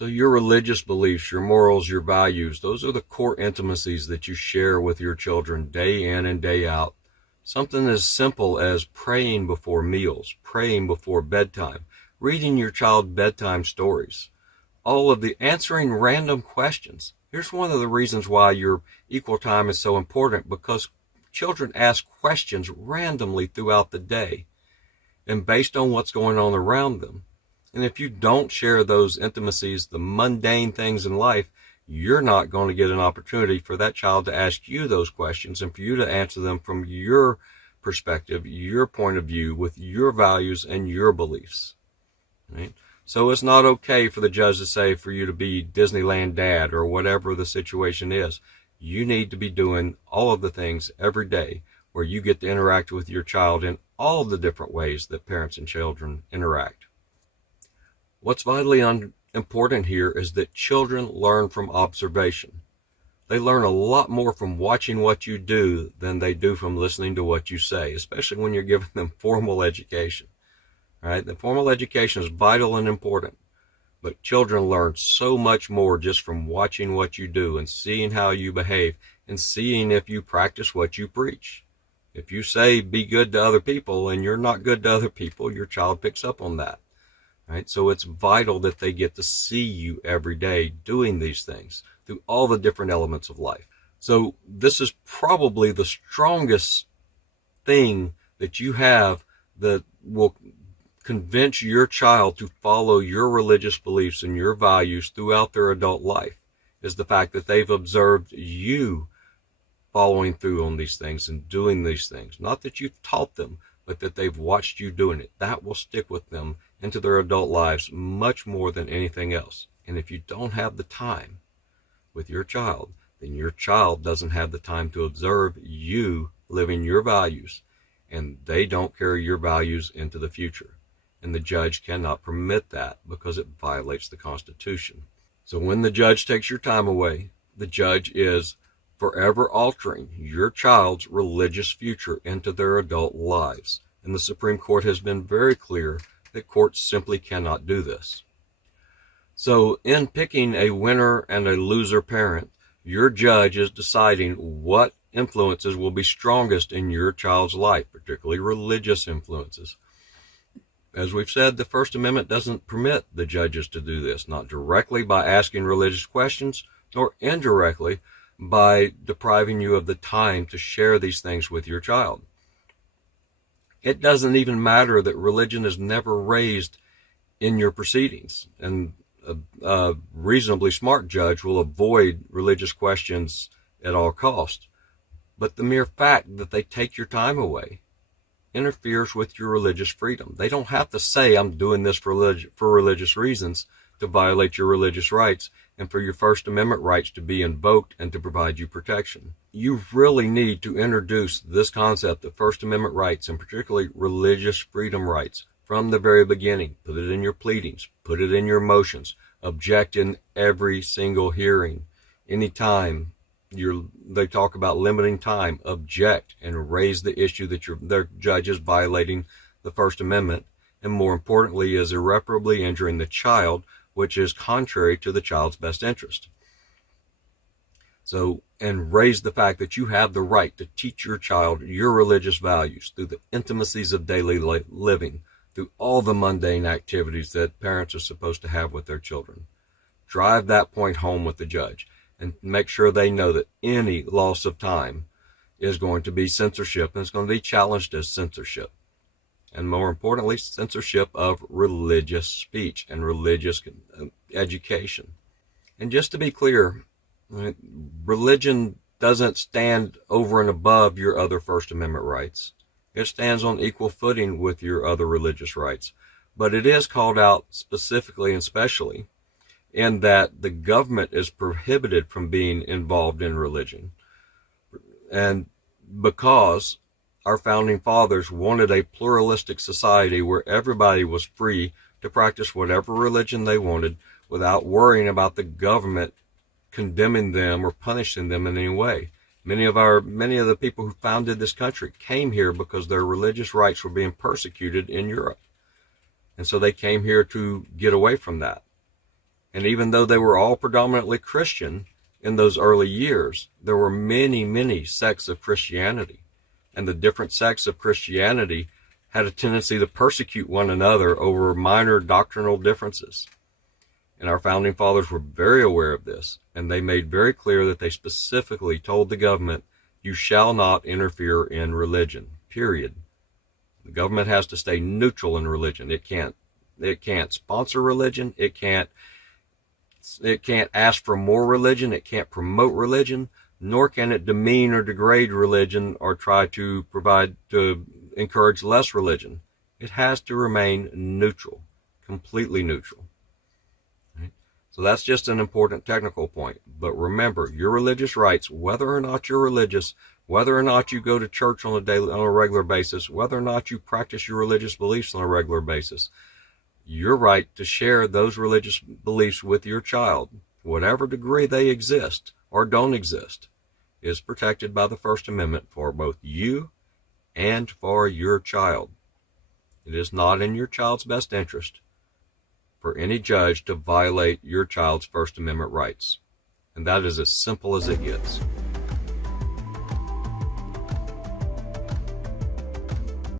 So your religious beliefs, your morals, your values, those are the core intimacies that you share with your children day in and day out. Something as simple as praying before meals, praying before bedtime, reading your child bedtime stories, all of the answering random questions. Here's one of the reasons why your equal time is so important, because children ask questions randomly throughout the day and based on what's going on around them. And if you don't share those intimacies, the mundane things in life, you're not going to get an opportunity for that child to ask you those questions and for you to answer them from your perspective, your point of view, with your values and your beliefs. Right? So it's not okay for the judge to say for you to be Disneyland Dad or whatever the situation is. You need to be doing all of the things every day where you get to interact with your child in all the different ways that parents and children interact. What's vitally important here is that children learn from observation. They learn a lot more from watching what you do than they do from listening to what you say, especially when you're giving them formal education. Right? The formal education is vital and important, but children learn so much more just from watching what you do and seeing how you behave and seeing if you practice what you preach. If you say be good to other people and you're not good to other people, your child picks up on that. Right? So it's vital that they get to see you every day doing these things through all the different elements of life. So this is probably the strongest thing that you have that will convince your child to follow your religious beliefs and your values throughout their adult life, is the fact that they've observed you following through on these things and doing these things. Not that you've taught them, but that they've watched you doing it. That will stick with them into their adult lives much more than anything else. And if you don't have the time with your child, then your child doesn't have the time to observe you living your values, and they don't carry your values into the future. And the judge cannot permit that because it violates the Constitution. So when the judge takes your time away, the judge is forever altering your child's religious future into their adult lives. And the Supreme Court has been very clear that courts simply cannot do this. So in picking a winner and a loser parent, your judge is deciding what influences will be strongest in your child's life, particularly religious influences. As we've said, the First Amendment doesn't permit the judges to do this, not directly by asking religious questions, nor indirectly by depriving you of the time to share these things with your child. It doesn't even matter that religion is never raised in your proceedings, and a reasonably smart judge will avoid religious questions at all costs. But the mere fact that they take your time away interferes with your religious freedom. They don't have to say, I'm doing this for religious reasons, to violate your religious rights and for your First Amendment rights to be invoked and to provide you protection. You really need to introduce this concept of First Amendment rights, and particularly religious freedom rights, from the very beginning. Put it in your pleadings, put it in your motions, object in every single hearing. Anytime they talk about limiting time, object and raise the issue that their judge is violating the First Amendment, and more importantly is irreparably injuring the child, which is contrary to the child's best interest. So, and raise the fact that you have the right to teach your child your religious values through the intimacies of daily living, through all the mundane activities that parents are supposed to have with their children. Drive that point home with the judge and make sure they know that any loss of time is going to be censorship, and it's going to be challenged as censorship. And more importantly, censorship of religious speech and religious education. And just to be clear, religion doesn't stand over and above your other First Amendment rights. It stands on equal footing with your other religious rights. But it is called out specifically and specially in that the government is prohibited from being involved in religion. And because our founding fathers wanted a pluralistic society where everybody was free to practice whatever religion they wanted without worrying about the government condemning them or punishing them in any way. Many of the people who founded this country came here because their religious rights were being persecuted in Europe. And so they came here to get away from that. And even though they were all predominantly Christian in those early years, there were many, many sects of Christianity. And the different sects of Christianity had a tendency to persecute one another over minor doctrinal differences. And our founding fathers were very aware of this, and they made very clear that they specifically told the government, you shall not interfere in religion, period. The government has to stay neutral in religion. It can't sponsor religion. It can't ask for more religion. It can't promote religion, nor can it demean or degrade religion or try to encourage less religion. It has to remain neutral, completely neutral. Right? So that's just an important technical point. But remember, your religious rights, whether or not you're religious, whether or not you go to church on a regular basis, whether or not you practice your religious beliefs on a regular basis, your right to share those religious beliefs with your child, whatever degree they exist or don't exist, is protected by the First Amendment for both you and for your child. It is not in your child's best interest for any judge to violate your child's First Amendment rights. And that is as simple as it gets.